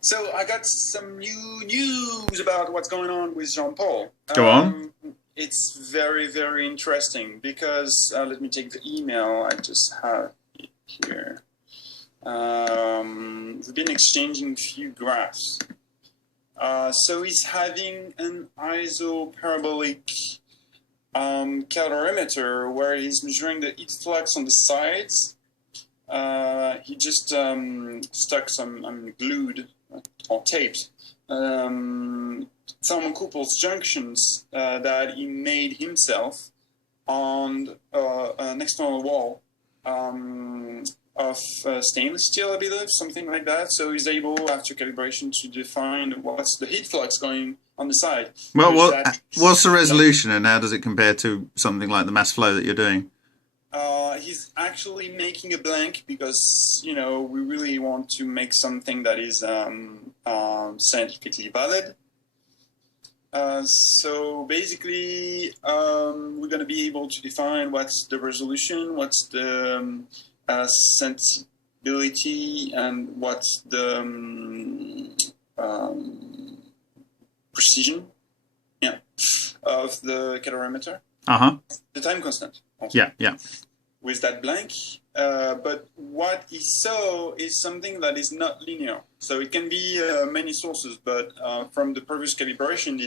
So I got some new news about what's going on with Jean-Paul. Go on. It's very, very interesting because let me take the email I just have it here. We've been exchanging a few graphs. So he's having an isoparabolic calorimeter where he's measuring the heat flux on the sides. He just stuck some glued or taped thermocouples junctions that he made himself on an external wall of stainless steel, I believe, something like that. So he's able, after calibration, to define what's the heat flux going on the side. Well, what's the resolution and how does it compare to something like the mass flow that you're doing? He's actually making a blank because, you know, we really want to make something that is scientifically valid. So basically, we're going to be able to define what's the resolution, what's the sensibility, and what's the precision, of the calorimeter. The time constant. Also. Yeah. With that blank, but what he saw is something that is not linear. So it can be many sources, but from the previous calibration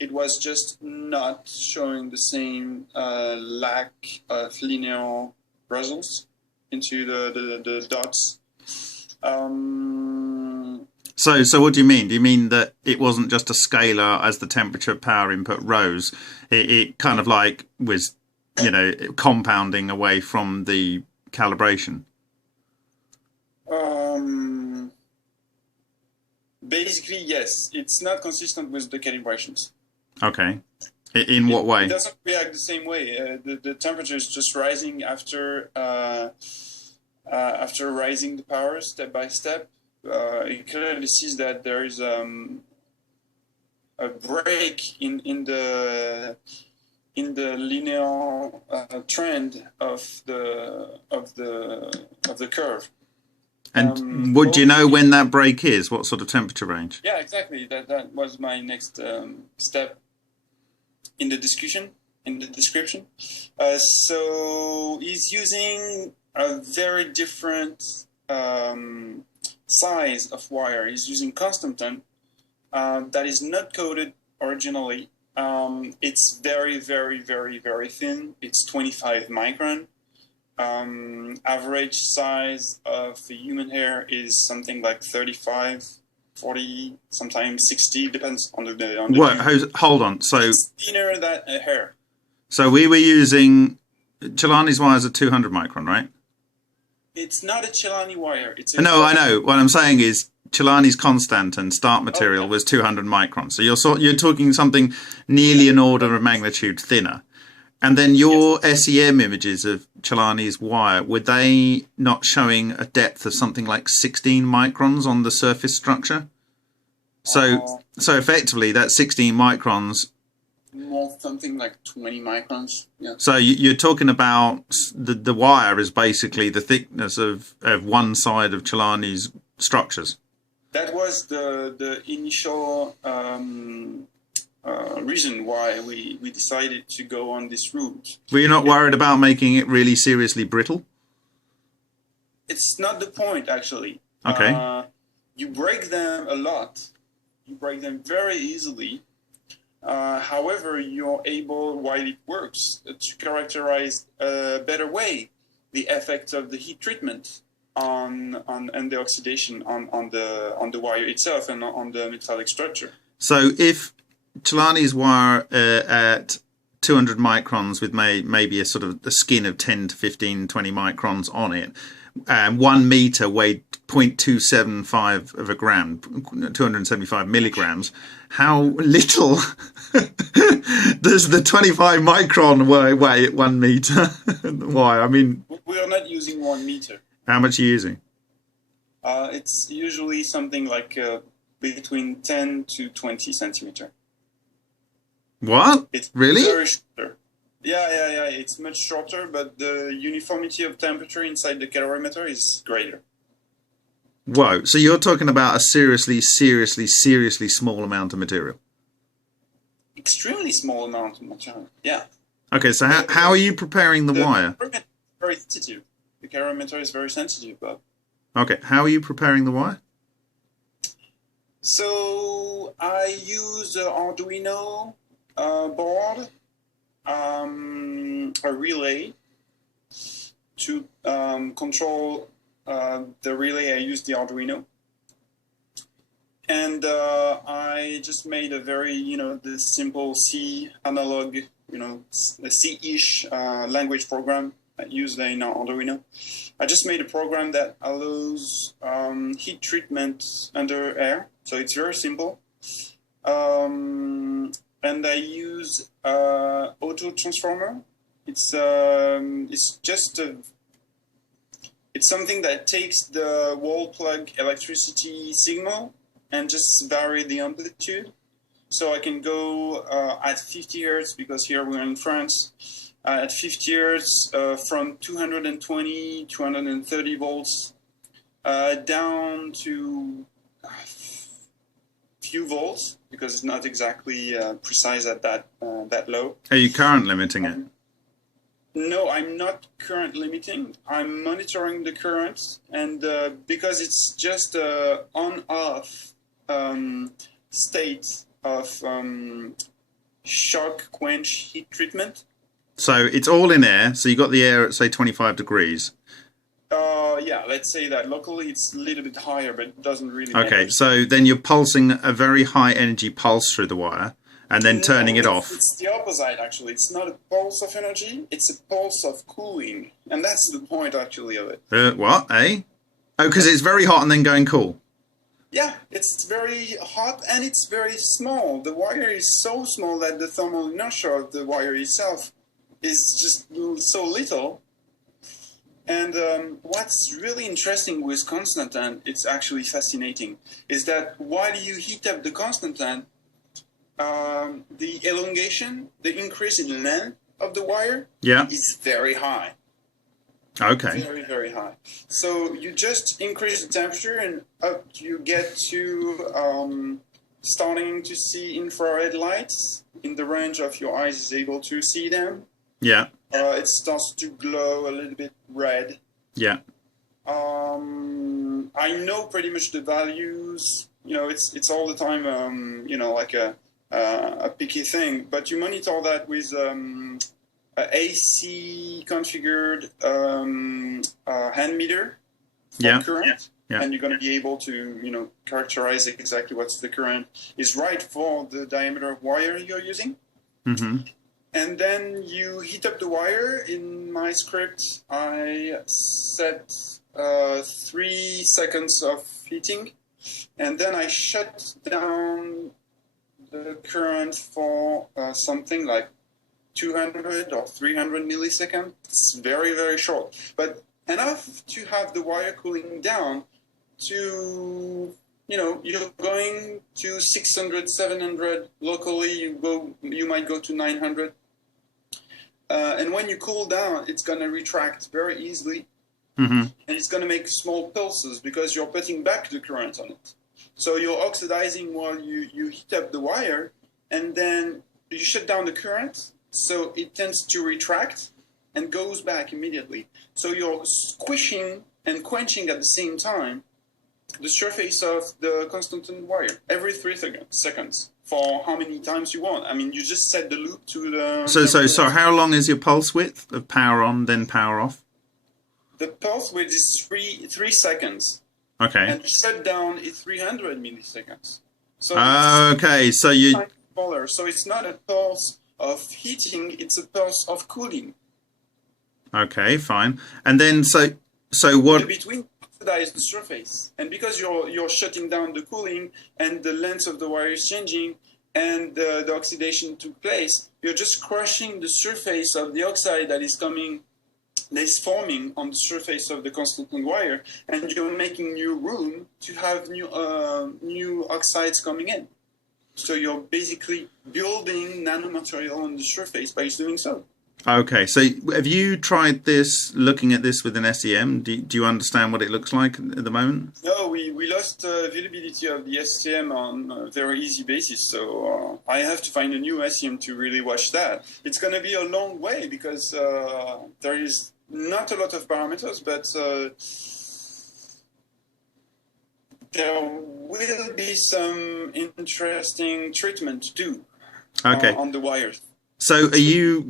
it was just not showing the same lack of linear results into the dots. So what do you mean? Do you mean that it wasn't just a scalar as the temperature power input rose? It kind of like was, you know, compounding away from the calibration? Basically, yes. It's not consistent with the calibrations. Okay. In what way? It doesn't react the same way. The temperature is just rising after rising the power step by step. You clearly sees that there is a break in the linear trend of the curve. And would you know when that break is? What sort of temperature range? Yeah, exactly. That was my next step in the discussion, in the description. So he's using a very different size of wire. He's using Constantan that is not coated originally. It's very, very, very, very thin. It's 25 micron. Average size of the human hair is something like 35, 40, sometimes 60, depends on the what? Hold on. So it's thinner than a hair. So we were using Celanis wires at 200 micron, right? It's not a Celani wire. It's No, I know. What I'm saying is Celani's Constantan start material was 200 microns. So you're talking something nearly an order of magnitude thinner. And then your SEM images of Celani's wire, were they not showing a depth of something like 16 microns on the surface structure? So effectively, that 16 microns. More something like 20 microns. Yeah. So you're talking about the wire is basically the thickness of one side of Celani's structures. That was the initial reason why we decided to go on this route. Were you not worried about making it really seriously brittle? It's not the point, actually. Okay. You break them a lot. You break them very easily. However, you're able, while it works, to characterize a better way the effect of the heat treatment on the oxidation on the wire itself and on the metallic structure. So if Celani's wire at 200 microns with maybe a sort of the skin of 10 to 15, 20 microns on it, and 1 meter weighed 0.275 of a gram, 275 milligrams, how little does the 25 micron weigh at 1 meter? Why? I mean, we are not using 1 meter. How much are you using? It's usually something like between 10 to 20 centimeter. What? It's really? Very shorter. Yeah. It's much shorter, but the uniformity of temperature inside the calorimeter is greater. Whoa. So you're talking about a seriously small amount of material. Extremely small amount of material. Yeah. Okay, so how are you preparing the wire? Very sensitive. The calorimeter is very sensitive, Bob. Okay, how are you preparing the wire? So I use an Arduino board, a relay to control the relay. I use the Arduino, and I just made a very, the simple C analog, the C-ish language program used in Arduino. I just made a program that allows heat treatment under air, so it's very simple. And I use auto transformer. It's just it's something that takes the wall plug electricity signal and just vary the amplitude. So I can go at 50 hertz, because here we're in France, at 50 hertz from 220, 230 volts down to few volts, because it's not exactly precise at that low. Are you current limiting it? No, I'm not current limiting. I'm monitoring the current, and because it's just on-off state of shock quench heat treatment. So it's all in air. So you got the air at say 25 degrees. Yeah, let's say that locally it's a little bit higher, but it doesn't really matter. Okay, so then you're pulsing a very high energy pulse through the wire and then turning it off. It's the opposite, actually. It's not a pulse of energy, it's a pulse of cooling. And that's the point, actually, of it. What, eh? Oh, because it's very hot and then going cool. Yeah, it's very hot and it's very small. The wire is so small that the thermal inertia of the wire itself is just so little. And what's really interesting with Constantan, it's actually fascinating, is that while you heat up the Constantan, the elongation, the increase in length of the wire is very high. Okay. Very, very high. So you just increase the temperature and up you get to starting to see infrared lights in the range of your eyes is able to see them. Yeah. It starts to glow a little bit red. Yeah. I know pretty much the values. It's all the time. Like a picky thing. But you monitor that with AC configured hand meter for current. Yeah. And you're going to be able to characterize exactly what's the current is right for the diameter of wire you're using. Mm-hmm. And then you heat up the wire. In my script, I set 3 seconds of heating, and then I shut down the current for something like 200 or 300 milliseconds. It's very, very short, but enough to have the wire cooling down to, you're going to 600, 700. Locally, you might go to 900. And when you cool down, it's going to retract very easily. Mm-hmm. And it's going to make small pulses because you're putting back the current on it. So you're oxidizing while you heat up the wire, and then you shut down the current, so it tends to retract and goes back immediately. So you're squishing and quenching at the same time the surface of the Constantan wire every 3 seconds for how many times you want. I mean, you just set the loop to the... So how long is your pulse width of power on, then power off? The pulse width is 3 seconds. Okay. And shut down is 300 milliseconds. So okay, so you... smaller. So it's not a pulse of heating, it's a pulse of cooling. Okay, fine. And then, so what... Between oxidize the surface, and because you're shutting down the cooling and the length of the wire is changing and the oxidation took place, you're just crushing the surface of the oxide that is forming on the surface of the Constantan wire, and you're making new room to have new oxides coming in. So you're basically building nanomaterial on the surface by doing so. Okay, so have you tried this, looking at this with an SEM? Do you understand what it looks like at the moment? No, we lost availability of the STM on a very easy basis, so I have to find a new SEM to really watch that. It's going to be a long way because there is not a lot of parameters, but there will be some interesting treatment to do on the wires. So are you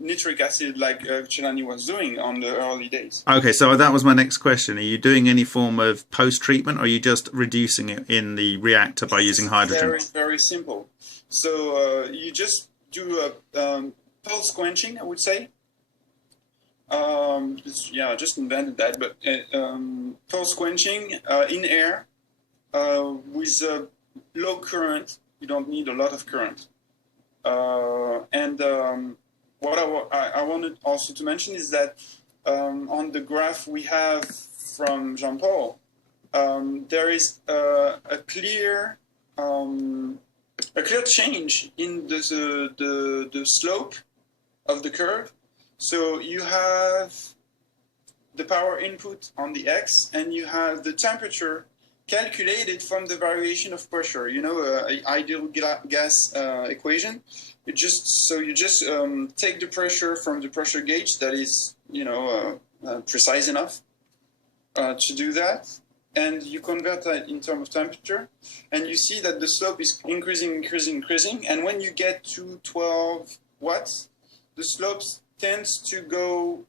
nitric acid like Celani was doing on the early days. Okay, so that was my next question. Are you doing any form of post-treatment, or are you just reducing it in the reactor by using hydrogen? Very, very simple. So you just do a pulse quenching, I would say. I just invented that, but pulse quenching in air with low current. You don't need a lot of current. What I wanted also to mention is that on the graph we have from Jean-Paul, there is a clear change in the slope of the curve. So you have the power input on the x, and you have the temperature calculated from the variation of pressure. You know, ideal gas equation. You just take the pressure from the pressure gauge that is, precise enough to do that, and you convert that in terms of temperature, and you see that the slope is increasing, and when you get to 12 watts, the slope tends to go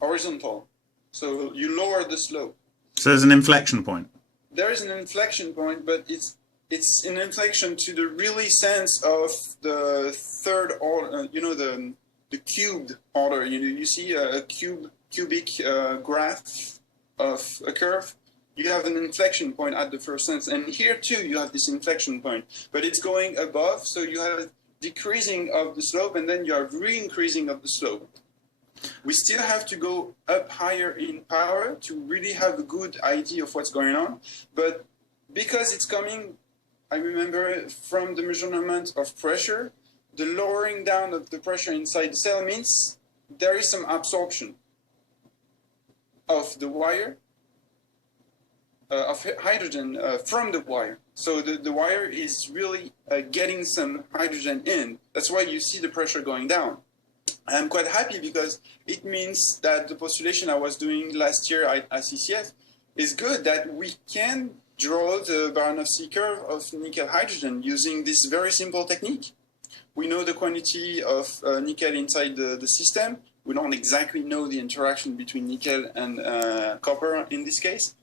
horizontal. So you lower the slope. So there's an inflection point. There is an inflection point, but it's an inflection to the really sense of the third order, the cubed order. You see a cubic graph of a curve. You have an inflection point at the first sense, and here too you have this inflection point, but it's going above, so you have decreasing of the slope, and then you have re-increasing of the slope. We still have to go up higher in power to really have a good idea of what's going on, but because it's coming, I remember, from the measurement of pressure, the lowering down of the pressure inside the cell means there is some absorption of the wire, of hydrogen from the wire. So the wire is really getting some hydrogen in. That's why you see the pressure going down. I'm quite happy because it means that the postulation I was doing last year at CCF is good, that we can draw the Baranowski curve of nickel hydrogen using this very simple technique. We know the quantity of nickel inside the system. We don't exactly know the interaction between nickel and copper in this case,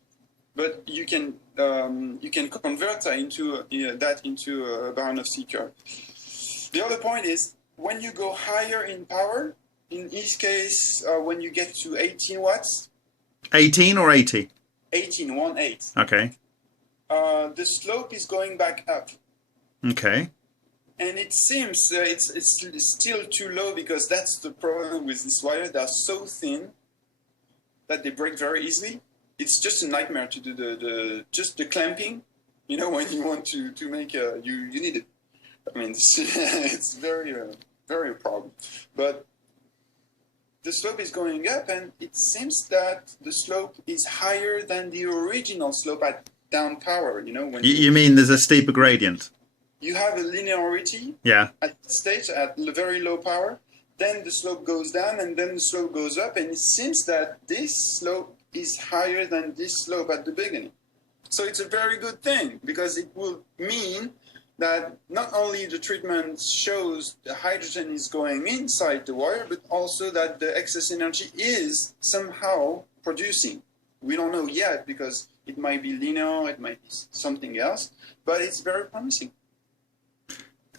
but you can convert that into a Baranowski curve. The other point is, when you go higher in power, in each case, when you get to 18 watts. 18 or 80? 18, 1/8. Okay. The slope is going back up. Okay. And it seems it's still too low, because that's the problem with this wire. They're so thin that they break very easily. It's just a nightmare to do the clamping. When you want to make you need it. I mean, it's very a problem. But the slope is going up, and it seems that the slope is higher than the original slope at down power. When you mean there's a steeper gradient? You have a linearity. Yeah. At stage at very low power, then the slope goes down, and then the slope goes up, and it seems that this slope is higher than this slope at the beginning. So it's a very good thing, because it will mean that not only the treatment shows the hydrogen is going inside the wire, but also that the excess energy is somehow producing. We don't know yet, because it might be linear, it might be something else, but it's very promising.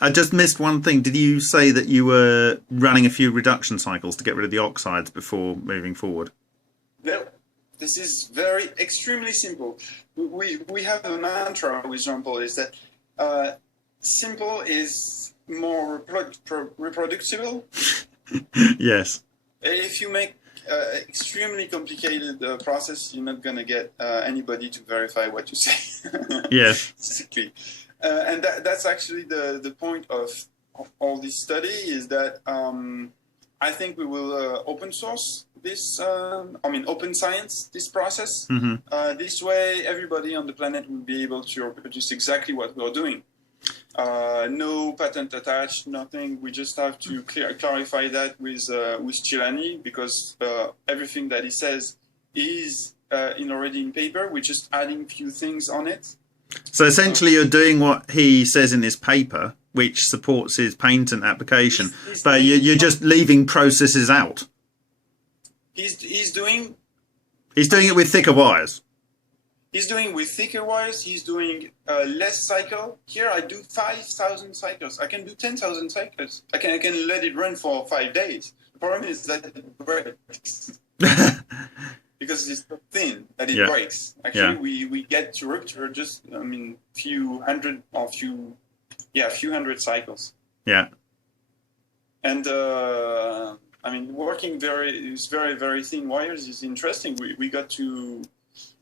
I just missed one thing. Did you say that you were running a few reduction cycles to get rid of the oxides before moving forward? No, this is extremely simple. We have a mantra with Jean-Paul, is that simple is more reproducible. Yes. If you make extremely complicated process, you're not going to get anybody to verify what you say. Yes. Basically. And that's actually the point of all this study is that I think we will open source this, open science this process. This way, everybody on the planet will be able to reproduce exactly what we're doing. No patent attached, nothing. We just have to clarify that with Celani, because everything that he says is already in paper. We're just adding few things on it. So essentially, you're doing what he says in his paper, which supports his patent application, but you're just leaving processes out. He's doing it with thicker wires. He's doing with thicker wires. He's doing less cycle. Here I do 5,000 cycles. I can do 10,000 cycles. I can let it run for 5 days. The problem is that it breaks. Because it's so thin that it breaks. Actually, we get to rupture just few hundred cycles. Yeah. And working very thin wires is interesting. We got to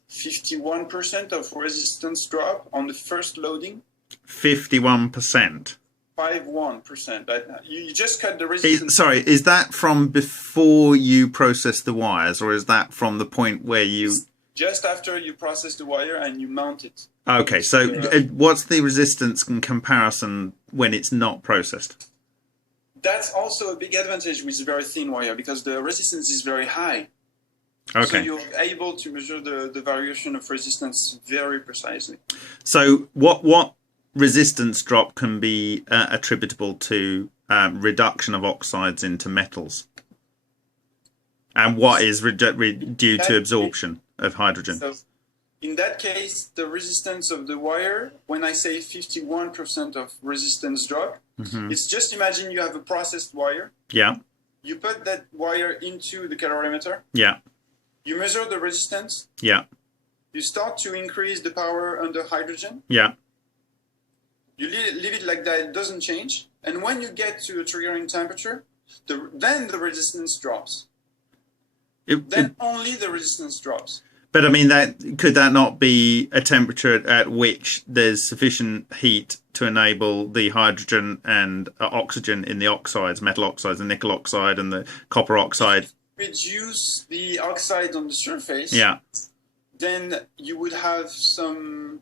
51% of resistance drop on the first loading. 51%. 51%. You just cut the resistance. Sorry, is that from before you process the wires, or is that from the point where you... Just after you process the wire and you mount it. Okay, so what's the resistance in comparison when it's not processed? That's also a big advantage with very thin wire, because the resistance is very high. Okay. So you're able to measure the variation of resistance very precisely. So what resistance drop can be attributable to reduction of oxides into metals? And what is due to absorption of hydrogen? So in that case, the resistance of the wire, when I say 51% of resistance drop, it's just imagine you have a processed wire. Yeah. You put that wire into the calorimeter. Yeah. You measure the resistance. Yeah. You start to increase the power under hydrogen. Yeah. You leave it like that, it doesn't change. And when you get to a triggering temperature, then the resistance drops. Only the resistance drops. But I mean, could that not be a temperature at which there's sufficient heat to enable the hydrogen and oxygen in the oxides, metal oxides, the nickel oxide and the copper oxide? Reduce the oxide on the surface. Yeah. Then you would have some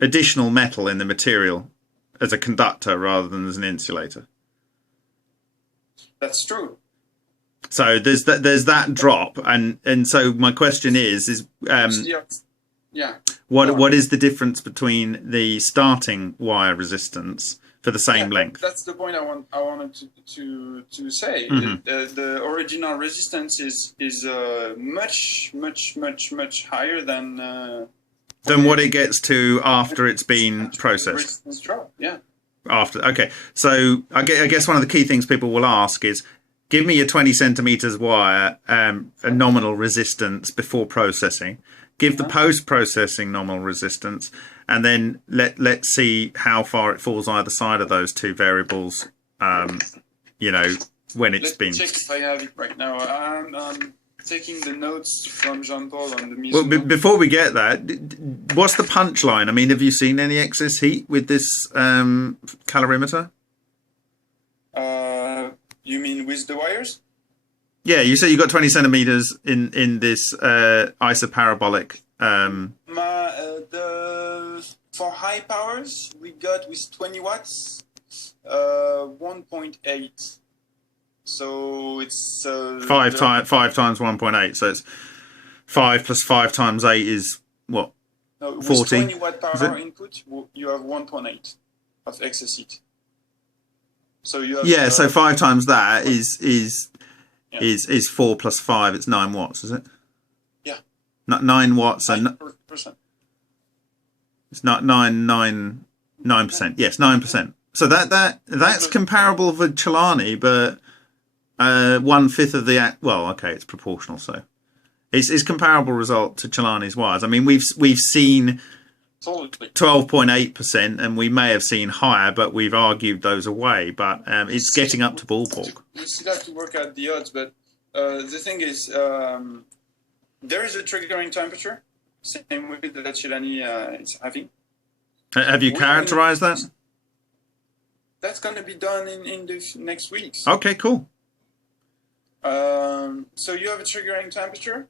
additional metal in the material as a conductor rather than as an insulator. That's true. So there's that drop, and so my question is what is the difference between the starting wire resistance for the same length? That's the point I wanted to say. The original resistance is much higher than what it gets to after it's been processed. Resistance drop, yeah. After, okay. So I guess one of the key things people will ask is, give me a 20 centimeters wire, a nominal resistance before processing. Give the post-processing nominal resistance, and then let's see how far it falls either side of those two variables. When it's been. Let's check if I have it right now. I'm taking the notes from Jean-Paul on the music. Well, before we get that, what's the punchline? I mean, have you seen any excess heat with this calorimeter? You mean with the wires? Yeah, you say you got 20 centimeters in this isoparabolic. For high powers, we got with 20 watts, 1.8. So it's 5 times 1.8. So it's 5 plus 5 times 8 is what? No, with 40. 20 watt power input, you have 1.8 of excess heat. So you have so 5 times that is 4 plus 5. It's 9 watts, is it? Yeah. Not 9 watts and 9%. It's not 9%. Yes, 9%. So that's comparable with Celani, but 1/5 of the it's proportional, so it's comparable result to Celani's wires. I mean, we've seen 12.8%, and we may have seen higher, but we've argued those away. But it's getting up to ballpark. We still have to work out the odds, but the thing is, there is a triggering temperature, same way that Celani is having. Have you characterized that? That's going to be done in the next weeks. Okay, cool. So you have a triggering temperature.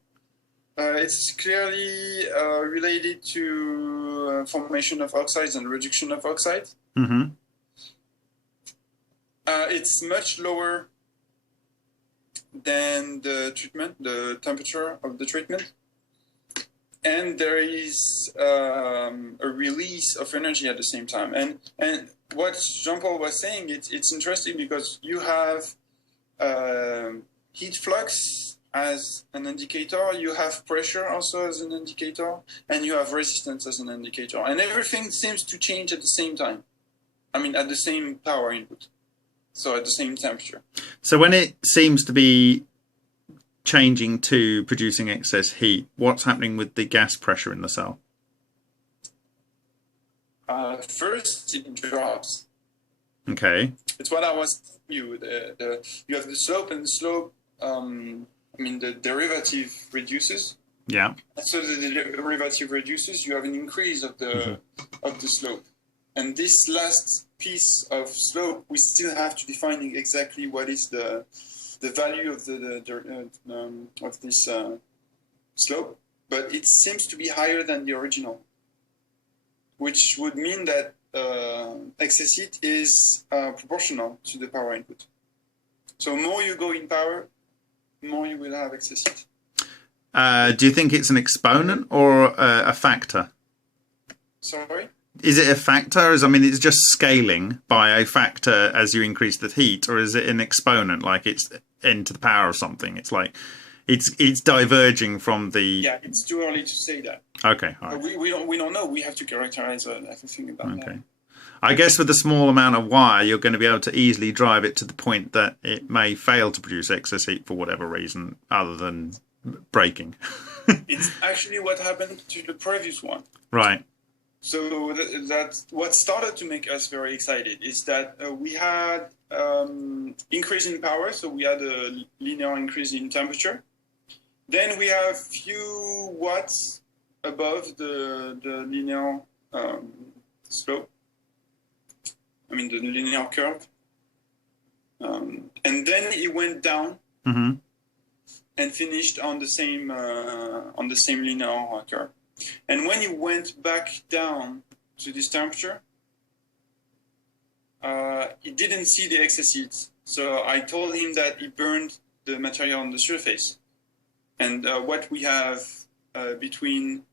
It's clearly related to formation of oxides and reduction of oxides. Mm-hmm. It's much lower than the treatment, the temperature of the treatment. And there is a release of energy at the same time. And what Jean-Paul was saying, it's interesting because you have heat flux as an indicator, you have pressure also as an indicator, and you have resistance as an indicator. And everything seems to change at the same time. I mean, at the same power input. So at the same temperature. So when it seems to be changing to producing excess heat, what's happening with the gas pressure in the cell? First, it drops. Okay. It's what I was telling you. You have the slope, and the slope, the derivative reduces. Yeah. So the derivative reduces, you have an increase of the slope. And this last piece of slope, we still have to define exactly what is the value of of this slope, but it seems to be higher than the original, which would mean that excess heat is proportional to the power input. So more you go in power, more you will have excess heat. Do you think it's an exponent or a factor? Sorry? Is it a factor? It's just scaling by a factor as you increase the heat, or is it an exponent, like it's n to the power or something? It's like it's diverging from the. Yeah, it's too early to say that. Okay, all right. We don't know. We have to characterize everything about that. Okay. I guess with a small amount of wire, you're going to be able to easily drive it to the point that it may fail to produce excess heat for whatever reason, other than breaking. It's actually what happened to the previous one. Right. So that's what started to make us very excited is that we had increase in power, so we had a linear increase in temperature. Then we have few watts above the linear slope. The linear curve. And then it went down and finished on the same linear curve. And when it went back down to this temperature, it didn't see the excess heat. So I told him that it burned the material on the surface. And what we have between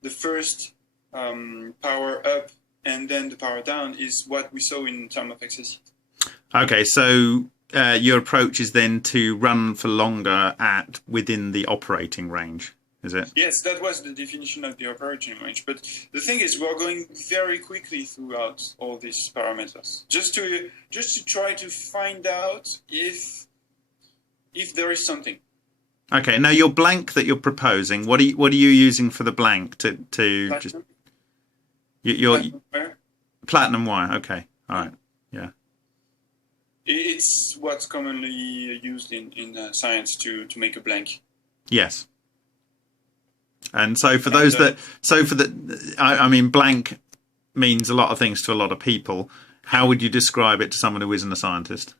the first power up and then the power down is what we saw in terms of excess heat. Okay, so your approach is then to run for longer within the operating range. Is it? Yes, that was the definition of the operating range. But the thing is, we're going very quickly throughout all these parameters, just to try to find out if there is something. Okay. Now your blank that you're proposing, what are you using for the blank to Platinum? just your Platinum wire? Platinum wire? Okay. All right. Yeah. It's what's commonly used in science to make a blank. Yes. And so for those blank means a lot of things to a lot of people. How would you describe it to someone who isn't a scientist?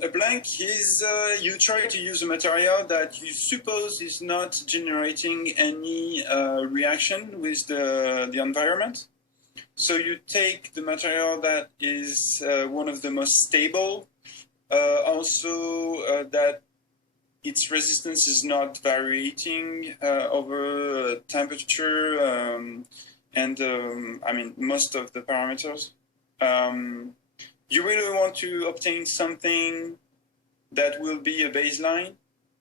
A blank is you try to use a material that you suppose is not generating any reaction with the environment. So you take the material that is one of the most stable, also that its resistance is not varying over temperature and most of the parameters. You really want to obtain something that will be a baseline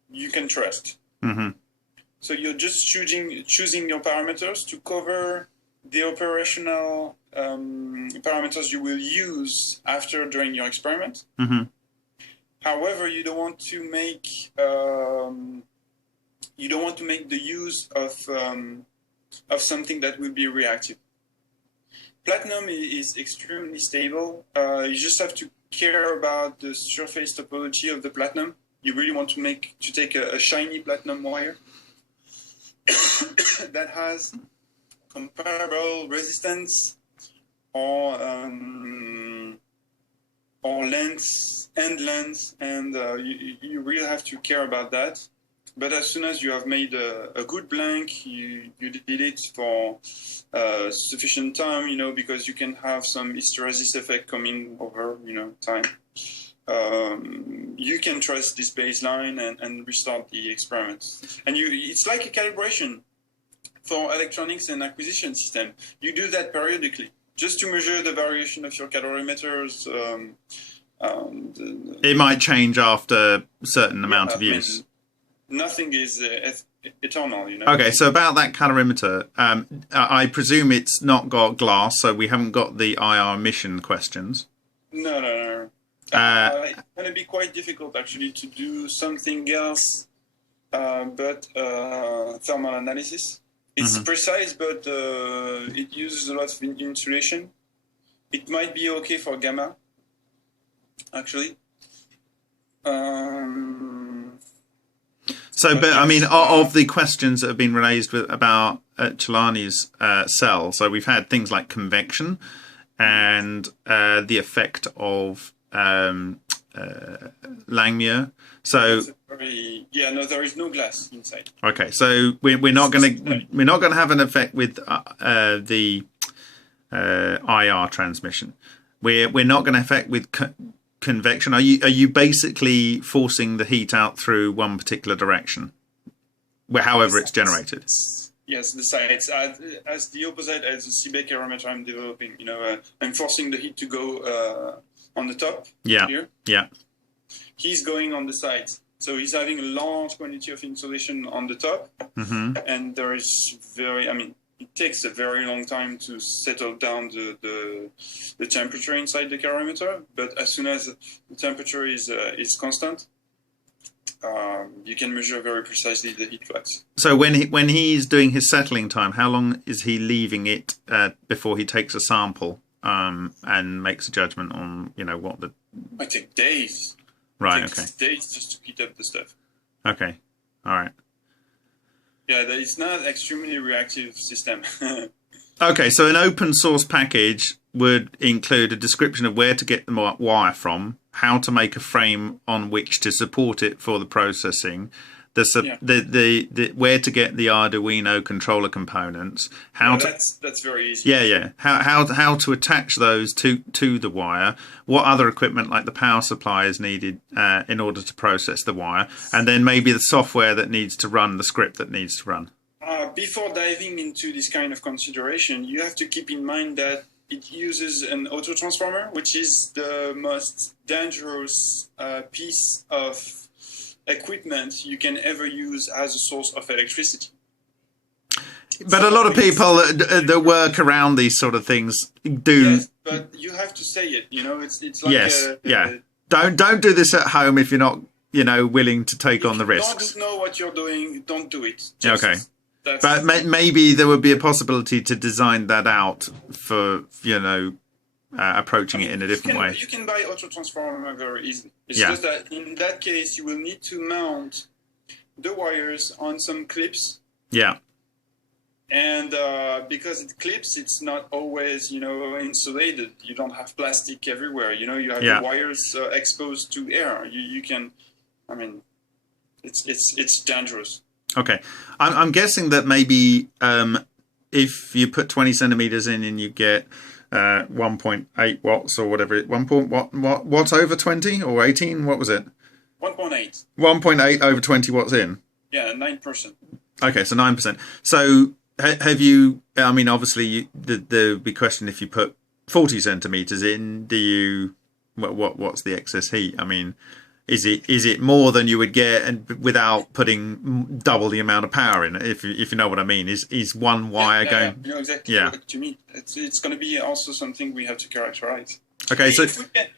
you can trust. Mm-hmm. So you're just choosing your parameters to cover the operational parameters you will use during your experiment. Mm-hmm. However, you don't want to make the use of something that will be reactive. Platinum is extremely stable. You just have to care about the surface topology of the platinum. You really want to take a shiny platinum wire that has comparable resistance or length, end length, and you really have to care about that. But as soon as you have made a good blank, you did it for sufficient time, because you can have some hysteresis effect coming over, time. You can trust this baseline and restart the experiment. And it's like a calibration for electronics and acquisition system. You do that periodically, just to measure the variation of your calorimeters. It might change after a certain amount of use. Nothing is eternal, Okay, so about that calorimeter, I presume it's not got glass, so we haven't got the IR emission questions. No. It's going to be quite difficult, actually, to do something else but thermal analysis. It's precise, but it uses a lot of insulation. It might be okay for gamma, actually. Of the questions that have been raised about Celani's cell, so we've had things like convection and the effect of Langmuir. So there is no glass inside. Okay, so we're not going to have an effect with the IR transmission. We're not going to affect with convection. Are you basically forcing the heat out through one particular direction, however it's generated? Yes, the sides. As the opposite as the Seebeck aerometer I'm developing, I'm forcing the heat to go on the top. Yeah. Here. Yeah. He's going on the sides. So he's having a large quantity of insulation on the top. And there is it takes a very long time to settle down the temperature inside the calorimeter. But as soon as the temperature is constant, you can measure very precisely the heat flux. So when he's doing his settling time, how long is he leaving it before he takes a sample and makes a judgment on what the? I take days. Right. It takes days just to heat up the stuff. Okay. All right. Yeah, it's not an extremely reactive system. Okay, so an open source package would include a description of where to get the wire from, how to make a frame on which to support it for the processing, the where to get the Arduino controller components, that's very easy. Yeah. How to attach those to the wire, what other equipment like the power supply is needed in order to process the wire, and then maybe the software that needs to run, the script that needs to run. Before diving into this kind of consideration, you have to keep in mind that it uses an autotransformer, which is the most dangerous piece of equipment you can ever use as a source of electricity. But a lot of people that work around these sort of things do. Yes, but you have to say it. It's like Don't do this at home if you're not willing to take on the risks. Don't know what you're doing. Don't do it. Okay. But maybe there would be a possibility to design that out for approaching it in a different way. You can buy autotransformer very easily. It's just that in that case you will need to mount the wires on some clips. Yeah. And because it clips, it's not always insulated. You don't have plastic everywhere. You have the wires exposed to air. You can, it's dangerous. Okay, I'm guessing that maybe if you put 20 centimeters in and you get 1.8 watts or whatever, what's over 20 or 18? What was it? 1.8. 1.8 over 20 watts in. Yeah, 9%. Okay, so 9%. So have you? Obviously, there would be question if you put 40 centimeters in. Do you? What's the excess heat? Is it more than you would get and without putting double the amount of power in it? If you know what I mean, is one wire going? You know exactly what you mean. It's going to be also something we have to characterize. Okay, so if we get,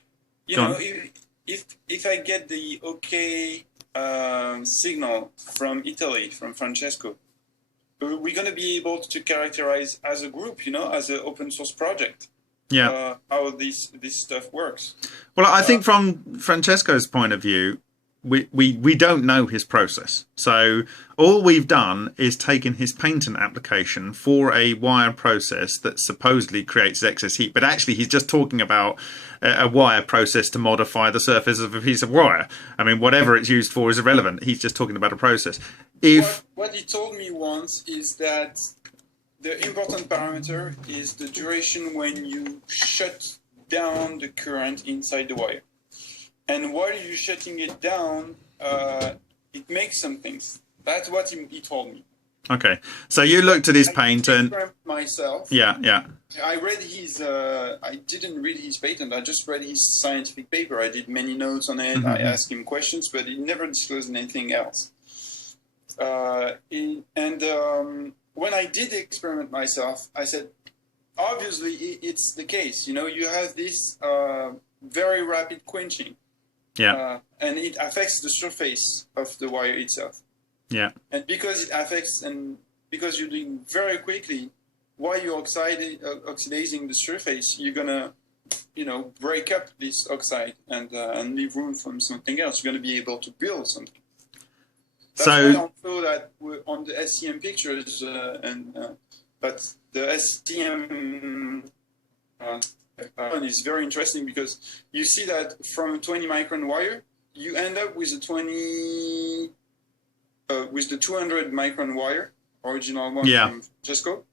if I get the okay signal from Italy, from Francesco, we're going to be able to characterize as a group, as an open source project. Yeah, how this stuff works. Well, I think from Francesco's point of view, we don't know his process. So all we've done is taken his patent application for a wire process that supposedly creates excess heat, but actually he's just talking about a wire process to modify the surface of a piece of wire. I mean, whatever it's used for is irrelevant. He's just talking about a process. What he told me once is that the important parameter is the duration when you shut down the current inside the wire. And while you're shutting it down, it makes some things. That's what he told me. Okay, so you looked at his patent. Myself. Yeah. I read his. I didn't read his patent. I just read his scientific paper. I did many notes on it. I asked him questions, but he never disclosed anything else. When I did the experiment myself, I said, obviously it's the case. You know, you have this very rapid quenching. Yeah. And it affects the surface of the wire itself. Yeah. And because it affects, and because you're doing very quickly, while you're oxidizing the surface, you're gonna, break up this oxide and leave room for something else. You're gonna be able to build something. That's why also that on the SCM pictures, but the SCM is very interesting because you see that from a 20 micron wire, you end up with a 20 with the 200 micron wire, original one from Francesco.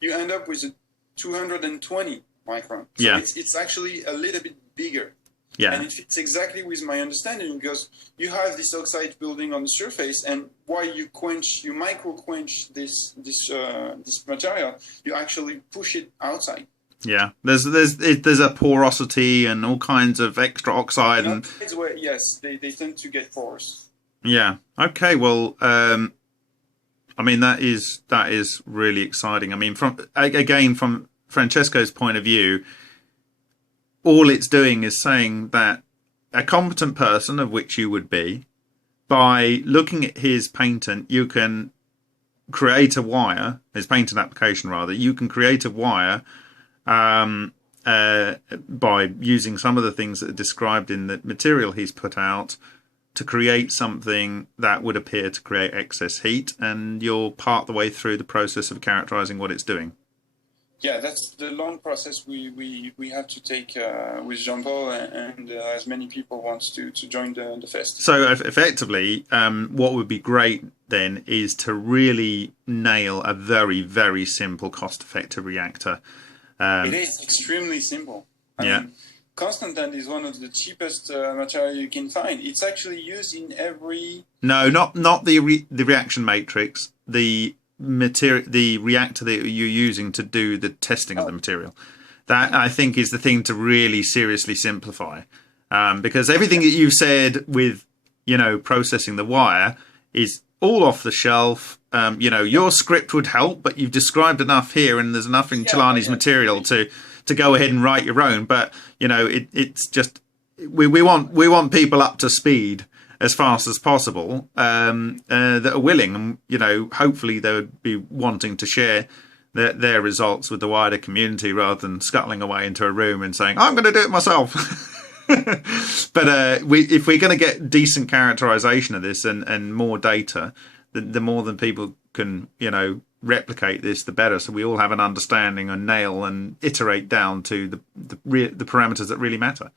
You end up with a 220 micron. So it's actually a little bit bigger. Yeah. And it fits exactly with my understanding because you have this oxide building on the surface, and while you micro quench this material, you actually push it outside. Yeah, there's a porosity and all kinds of extra oxide yes, they tend to get porous. Yeah. Okay. Well, I mean that is really exciting. I mean, from Francesco's point of view, all it's doing is saying that a competent person, of which you would be, by looking at his patent, you can create a wire. His patent application, rather, you can create a wire. By using some of the things that are described in the material he's put out to create something that would appear to create excess heat, and you're part the way through the process of characterizing what it's doing. Yeah, that's the long process we have to take with Jean-Paul and as many people want to join the fest. So effectively, what would be great then is to really nail a very, very simple, cost-effective reactor. It is extremely simple. I mean, Constantan is one of the cheapest material you can find. It's actually used in every... No, not the reaction matrix. The reactor that you're using to do the testing of the material. That, I think, is the thing to really seriously simplify. Because everything that you've said with, processing the wire is all off the shelf. Your script would help, but you've described enough here, and there's enough in Celani's material to go ahead and write your own. But it's just we want people up to speed as fast as possible that are willing, and hopefully they would be wanting to share their results with the wider community rather than scuttling away into a room and saying, "I'm going to do it myself." But if we're going to get decent characterization of this and more data, the more than people can, replicate this, the better. So we all have an understanding and nail and iterate down to the parameters that really matter.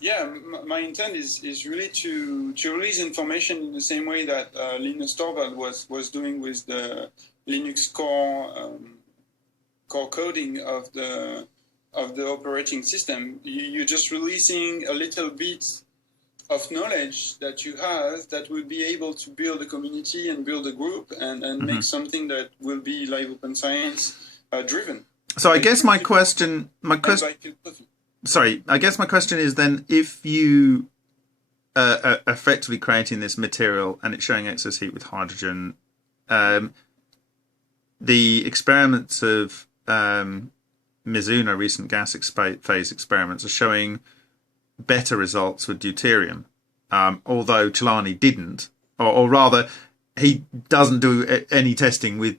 Yeah, my intent is really to release information in the same way that Linus Torvald was doing with the Linux core coding of the operating system. You're just releasing a little bit of knowledge that you have that will be able to build a community and build a group and make something that will be live open science driven. So I guess my question is then, if you are effectively creating this material and it's showing excess heat with hydrogen, the experiments of Mizuno, recent gas phase experiments, are showing better results with deuterium, although Celani didn't, or rather, he doesn't do any testing with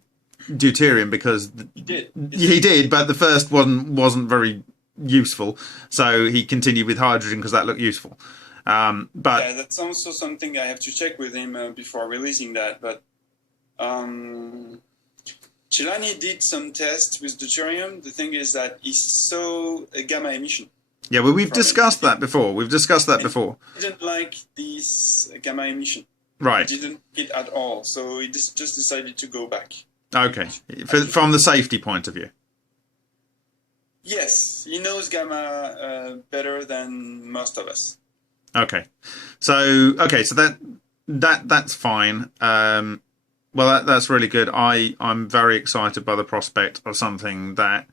deuterium because he did, but the first one wasn't very useful, so he continued with hydrogen because that looked useful. But yeah, that's also something I have to check with him before releasing that. But Celani did some tests with deuterium. The thing is that he saw a gamma emission. yeah, well, we've from it. discussed that before. We've discussed that And before. he didn't like this gamma emission. Right. He didn't like it at all. So he just decided to go back. Okay. From the safety point of view. Yes, he knows gamma better than most of us. Okay. So that's fine. Well, that's really good. I'm very excited by the prospect of something that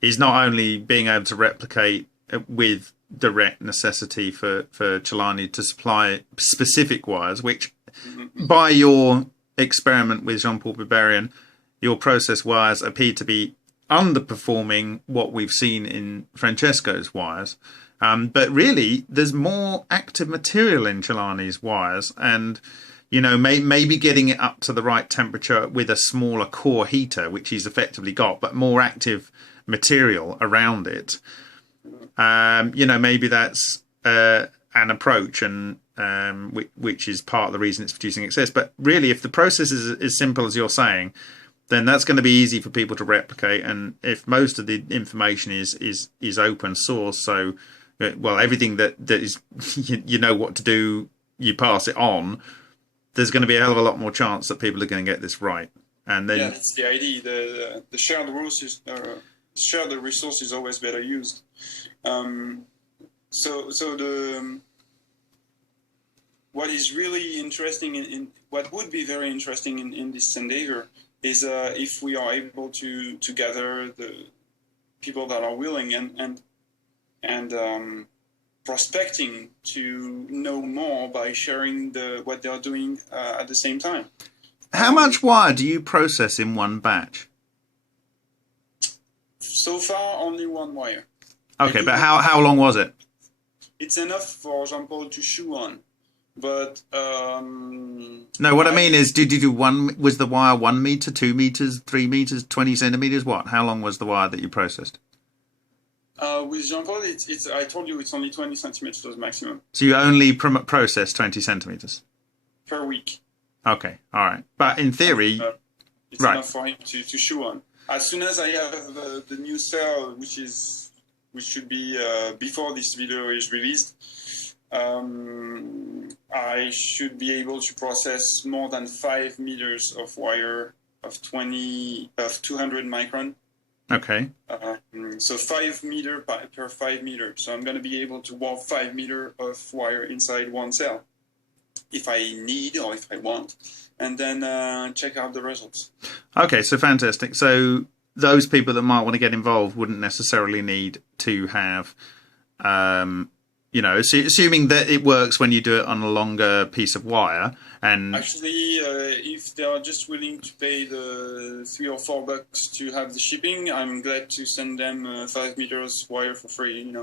is not only being able to replicate with direct necessity for Celani to supply specific wires, which by your experiment with Jean-Paul Biberian, your process wires appear to be underperforming what we've seen in Francesco's wires. But really, there's more active material in Celani's wires, and maybe getting it up to the right temperature with a smaller core heater, which he's effectively got, but more active material around it. Maybe that's an approach, and which is part of the reason it's producing excess. But really, if the process is as simple as you're saying, then that's going to be easy for people to replicate. And if most of the information is open source, so everything that is you know what to do, you pass it on. There's going to be a hell of a lot more chance that people are going to get this right. And then that's the idea. The shared rules is share the resource is always better used. What is really interesting in what would be very interesting in this endeavor is if we are able to gather the people that are willing and prospecting to know more by sharing what they are doing at the same time. How much wire do you process in one batch? So far, only one wire. Okay, but how long was it? It's enough for Jean-Paul to chew on, but no. What I mean is, did you do one? Was the wire 1 meter, 2 meters, 3 meters, 20 centimeters? What? How long was the wire that you processed? With Jean-Paul, it's I told you it's only 20 centimeters maximum. So you only process 20 centimeters per week. Okay, all right. But in theory, it's enough for him to chew on. As soon as I have the new cell, which should be before this video is released, I should be able to process more than 5 meters of wire of 200 micron. Okay. So 5 meter per 5 meter. So I'm going to be able to walk 5 meter of wire inside one cell, if I need or if I want, and then check out the results. Okay, so fantastic. So those people that might want to get involved wouldn't necessarily need to have, assuming that it works when you do it on a longer piece of wire. And actually, if they are just willing to pay the $3 or $4 to have the shipping, I'm glad to send them 5 meters wire for free.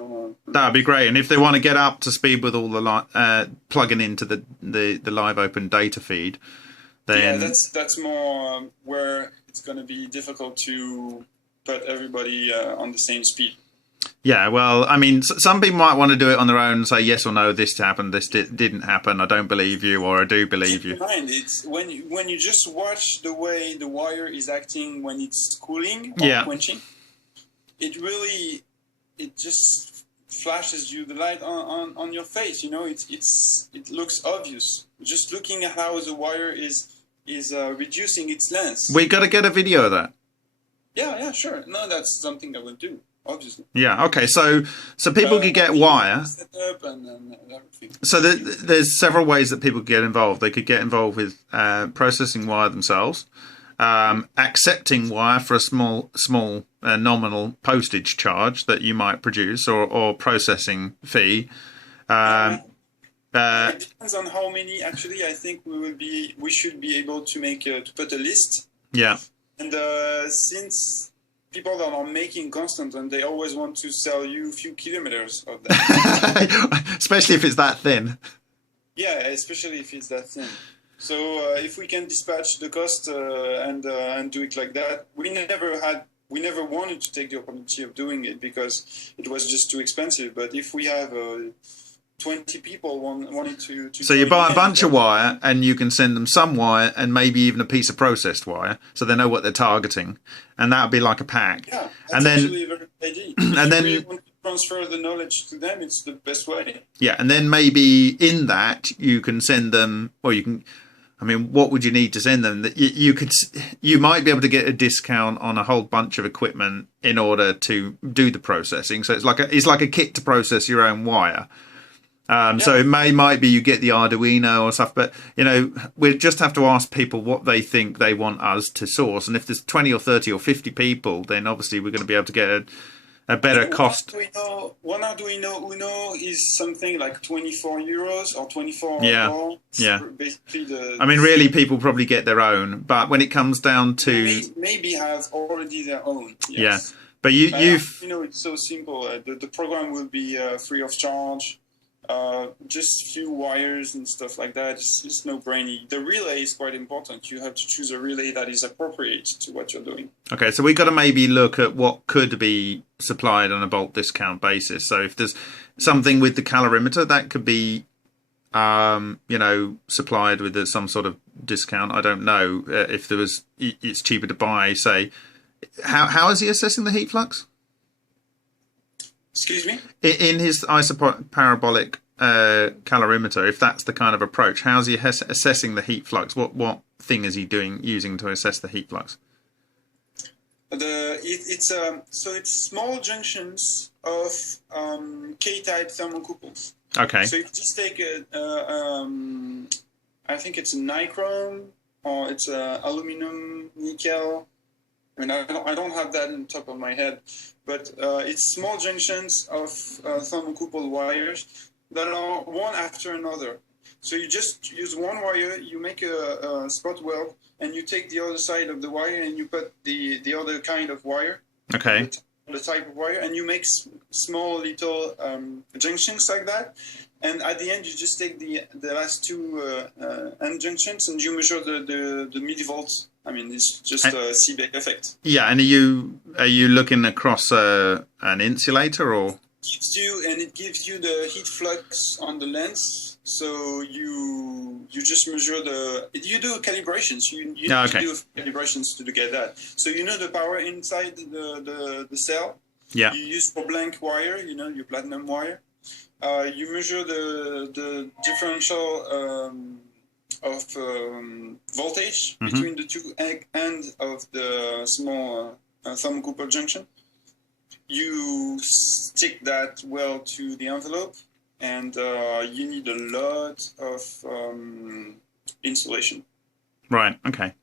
That'd be great. And if they want to get up to speed with all the plugging into the live open data feed, then that's more where it's going to be difficult to put everybody on the same speed. Yeah, well, I mean, some people might want to do it on their own and say yes or no, this happened, this didn't happen, I don't believe you, or I do believe you. Keep in mind, it's when you just watch the way the wire is acting when it's cooling or quenching, it just flashes you the light on your face. It looks obvious. Just looking at how the wire is reducing its length. We got to get a video of that. Yeah, sure. No, that's something I will do. Obviously. Yeah. Okay. So people could get wire. So there's several ways that people could get involved. They could get involved with processing wire themselves, accepting wire for a small nominal postage charge that you might produce, or processing fee. It depends on how many. Actually, I think we should be able to put a list. Yeah. And since people that are making constant, and they always want to sell you a few kilometers of that. Especially if it's that thin. Yeah, especially if it's that thin. So if we can dispatch the cost and do it like that, we never wanted to take the opportunity of doing it because it was just too expensive. But if we have 20 people wanted to So you join buy a in. bunch of wire, and you can send them some wire, and maybe even a piece of processed wire, so they know what they're targeting, and that would be like a pack. Yeah, that's And then, actually a very good idea. If and you then, really want to transfer the knowledge to them, it's the best way. yeah, and then maybe in that you can send them, or you can. I mean, what would you need to send them? That you might be able to get a discount on a whole bunch of equipment in order to do the processing. So it's like a kit to process your own wire. So it might be you get the Arduino or stuff, but we just have to ask people what they think they want us to source. And if there's 20 or 30 or 50 people, then obviously we're going to be able to get a better cost. One Arduino Uno is something like €24 or $24. Yeah. Basically, I mean, really, people probably get their own, but when it comes down to maybe have already their own. Yes. Yeah, but you've it's so simple. The program will be free of charge. Just few wires and stuff like that. It's no brainy. The relay is quite important. You have to choose a relay that is appropriate to what you're doing. Okay, so we've got to maybe look at what could be supplied on a bulk discount basis. So if there's something with the calorimeter, that could be, supplied with some sort of discount. I don't know if there was. It's cheaper to buy. Say, how is he assessing the heat flux? Excuse me? In his isoparabolic calorimeter, if that's the kind of approach, how's he assessing the heat flux? What thing is he using to assess the heat flux? It's small junctions of K-type thermocouples. Okay. So if you just take I think it's a nichrome or it's aluminum nickel. I mean, I don't have that on top of my head, but it's small junctions of thermocouple wires that are one after another. So you just use one wire, you make a spot weld, and you take the other side of the wire and you put the other kind of wire. Okay. The type of wire, and you make small little junctions like that. And at the end, you just take the last two end junctions and you measure the millivolts. I mean, it's just a Seebeck effect. Yeah, and are you looking across an insulator or? It gives you the heat flux on the lens. So you just measure you do calibrations. You need to do calibrations to get that. So you know the power inside the cell. Yeah. You use for blank wire, your platinum wire. You measure the differential of voltage between the two ends of the small thermocouple junction. You stick that well to the envelope, and you need a lot of insulation. Right. Okay.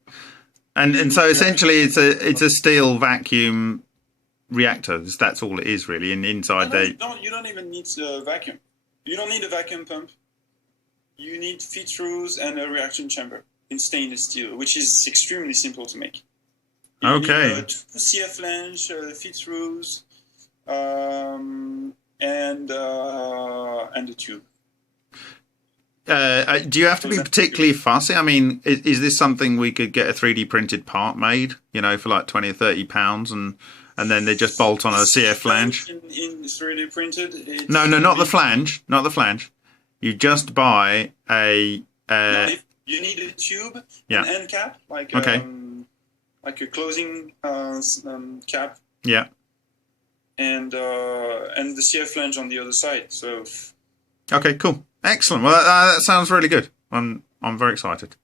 And so essentially, it's a steel vacuum reactor. That's all it is, really. And inside you don't even need a vacuum. You don't need a vacuum pump. You need feed-throughs and a reaction chamber in stainless steel, which is extremely simple to make. You need 2 CF flange, feed-throughs, and the tube. Do you have to be particularly fussy? I mean, is this something we could get a 3D printed part made, for like 20 or 30 pounds and then they just bolt on a CF flange? In 3D printed? No, not the flange. Not the flange. You just buy a... you need a tube, an end cap, like a closing cap. Yeah. And the CF flange on the other side. So. Okay, cool, excellent. Well, that sounds really good. I'm very excited.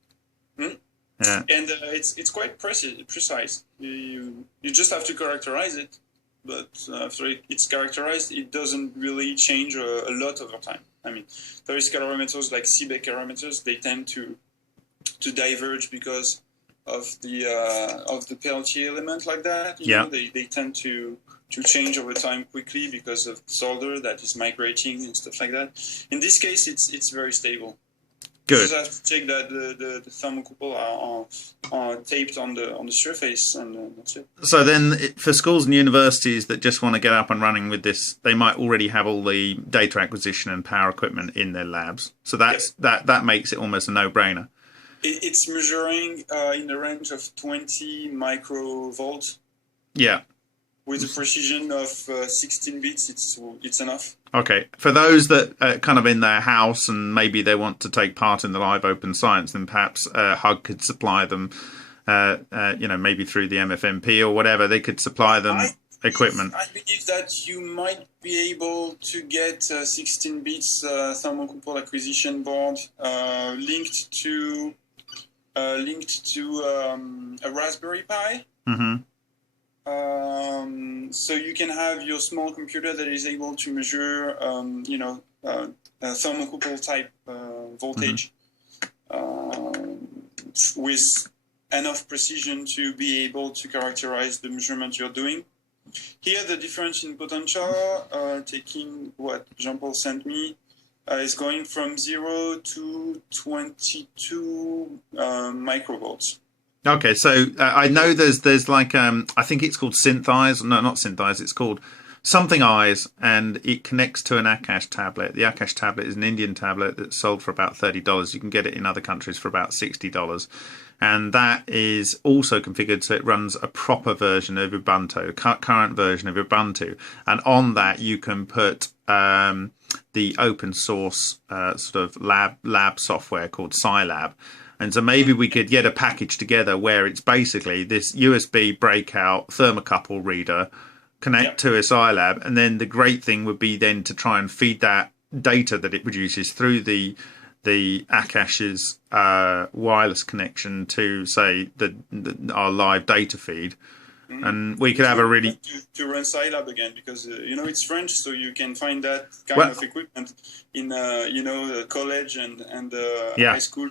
Mm-hmm. Yeah. And it's quite precise. You just have to characterize it, but after it's characterized, it doesn't really change a lot over time. I mean, there is calorimeters like Seebeck calorimeters. They tend to diverge because of the Peltier element like that. They tend to change over time quickly because of solder that is migrating and stuff like that. In this case, it's very stable. Good. You just have to check that the thermocouple are taped on the surface, and that's it. So then, for schools and universities that just want to get up and running with this, they might already have all the data acquisition and power equipment in their labs. So that makes it almost a no-brainer. It's measuring in the range of 20 microvolts. Yeah. With a precision of 16 bits, it's enough. Okay. For those that are kind of in their house and maybe they want to take part in the live open science, then perhaps Hug could supply them, maybe through the MFMP or whatever, they could supply them equipment. I believe that you might be able to get 16 bits thermocouple acquisition board linked to a Raspberry Pi. Mm-hmm. So you can have your small computer that is able to measure, thermocouple type voltage with enough precision to be able to characterize the measurement you're doing. Here, the difference in potential, taking what Jean-Paul sent me, is going from 0 to 22 microvolts. Okay, so I know there's like I think it's called SynthEyes. No, not SynthEyes. It's called something eyes, and it connects to an Akash tablet. The Akash tablet is an Indian tablet that's sold for about $30. You can get it in other countries for about $60, and that is also configured so it runs a proper version of Ubuntu, current version of Ubuntu, and on that you can put the open source sort of lab software called Scilab. And so maybe we could get a package together where it's basically this USB breakout thermocouple reader, connect to a Scilab, and then the great thing would be then to try and feed that data that it produces through the Akash's wireless connection to, say, our live data feed. And we could have a really to run Scilab again, because it's French, so you can find that kind of equipment in the college and high school.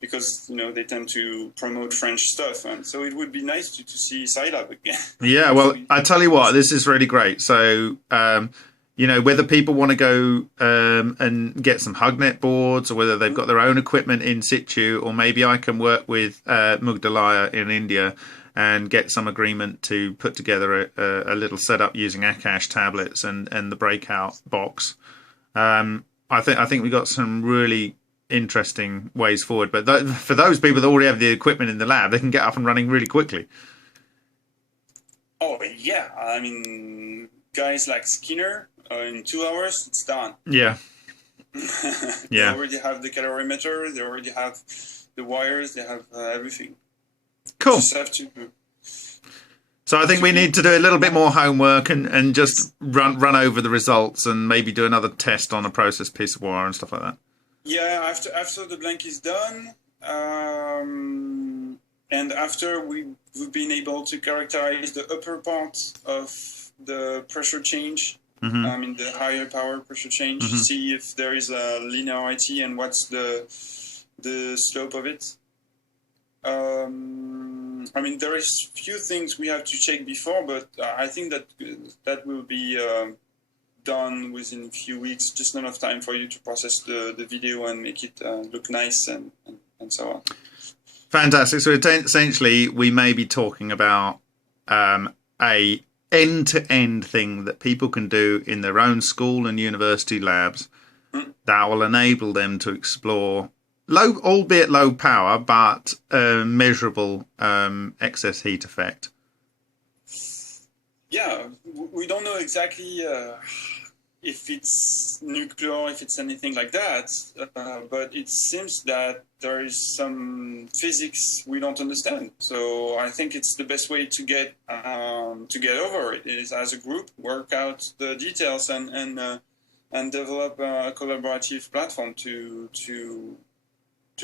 Because they tend to promote French stuff, and so it would be nice to see Scilab again. Yeah, well, I tell you what, this is really great. So, whether people want to go and get some HugNet boards, or whether they've got their own equipment in situ, or maybe I can work with Mugdalaya in India and get some agreement to put together a little setup using Akash tablets and the breakout box. I think we got some really interesting ways forward, but for those people that already have the equipment in the lab, they can get up and running really quickly. Oh yeah, I mean, guys like Skinner, in 2 hours it's done. Yeah. They already have the calorimeter, they already have the wires, they have everything. Cool. Just have to. So I think we need to do a little bit more homework and just run over the results and maybe do another test on a processed piece of wire and stuff like that. Yeah, after the blank is done, and after we've been able to characterize the upper part of the pressure change, in the higher power pressure change, see if there is a linearity and what's the slope of it. There is few things we have to check before, but I think that will be done within a few weeks. Just not enough time for you to process the video and make it look nice and so on. Fantastic. So essentially, we may be talking about a end-to-end thing that people can do in their own school and university labs that will enable them to explore albeit low power, but measurable excess heat effect. Yeah, we don't know exactly if it's nuclear, if it's anything like that, but it seems that there is some physics we don't understand. So I think it's the best way to get over it is, as a group, work out the details and develop a collaborative platform to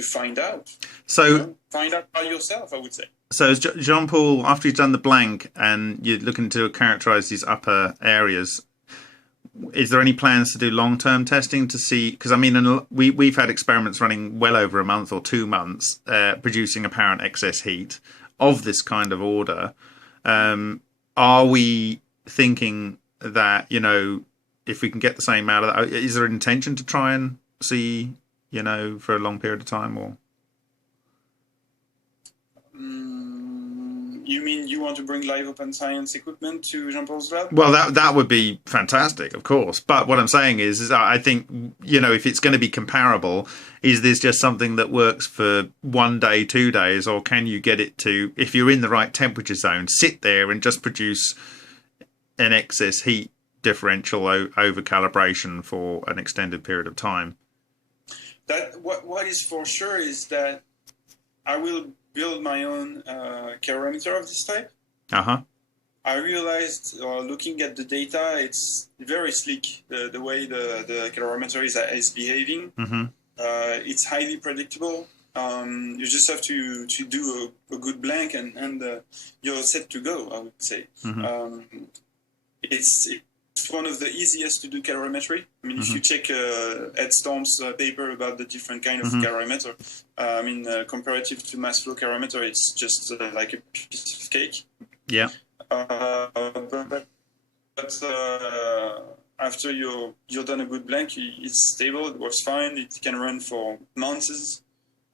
find out. So find out by yourself, I would say. So Jean-Paul, after you've done the blank and you're looking to characterize these upper areas, is there any plans to do long-term testing to see? Because we've had experiments running well over a month or 2 months, producing apparent excess heat of this kind of order. Are we thinking that if we can get the same out of that, is there an intention to try and see for a long period of time, or? You mean you want to bring live open science equipment to Jean-Paul's lab? Well, that would be fantastic, of course. But what I'm saying is I think, if it's going to be comparable, is this just something that works for 1 day, 2 days, or can you get it to, if you're in the right temperature zone, sit there and just produce an excess heat differential over calibration for an extended period of time. That what is for sure is that I will build my own calorimeter of this type. I realized looking at the data, it's very sleek, the way the calorimeter is behaving. It's highly predictable. You just have to do a good blank and you're set to go, I would say. It's one of the easiest to do calorimetry. I mean, if you check Ed Storm's paper about the different kind of calorimeter, I mean, comparative to mass flow calorimeter, it's just like a piece of cake. Yeah. But after you're done a good blank, it's stable. It works fine. It can run for months.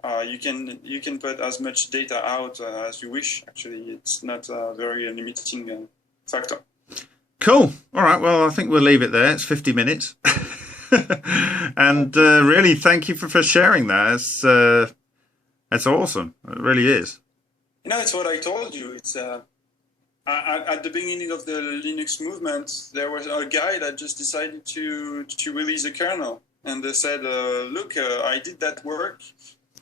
You can put as much data out as you wish. Actually, it's not a very limiting factor. Cool. All right. Well, I think we'll leave it there. It's 50 minutes. And really, thank you for sharing that. It's awesome. It really is. You know, it's what I told you. It's at the beginning of the Linux movement, there was a guy that just decided to release a kernel, and they said, "Look, I did that work.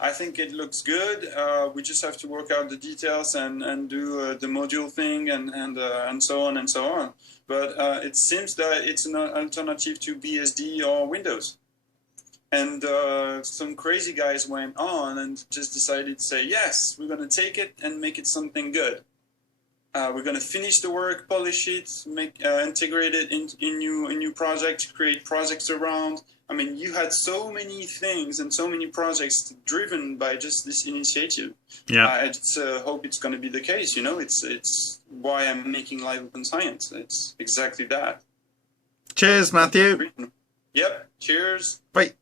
I think it looks good. We just have to work out the details and do the module thing and so on and so on." But it seems that it's an alternative to BSD or Windows. And some crazy guys went on and just decided to say, yes, we're going to take it and make it something good. We're going to finish the work, polish it, integrate it in new projects, create projects around. I mean, you had so many things and so many projects driven by just this initiative. Yeah. I just hope it's going to be the case. You know, it's why I'm making Live Open Science. It's exactly that. Cheers, Mathieu. Yep. Cheers. Bye.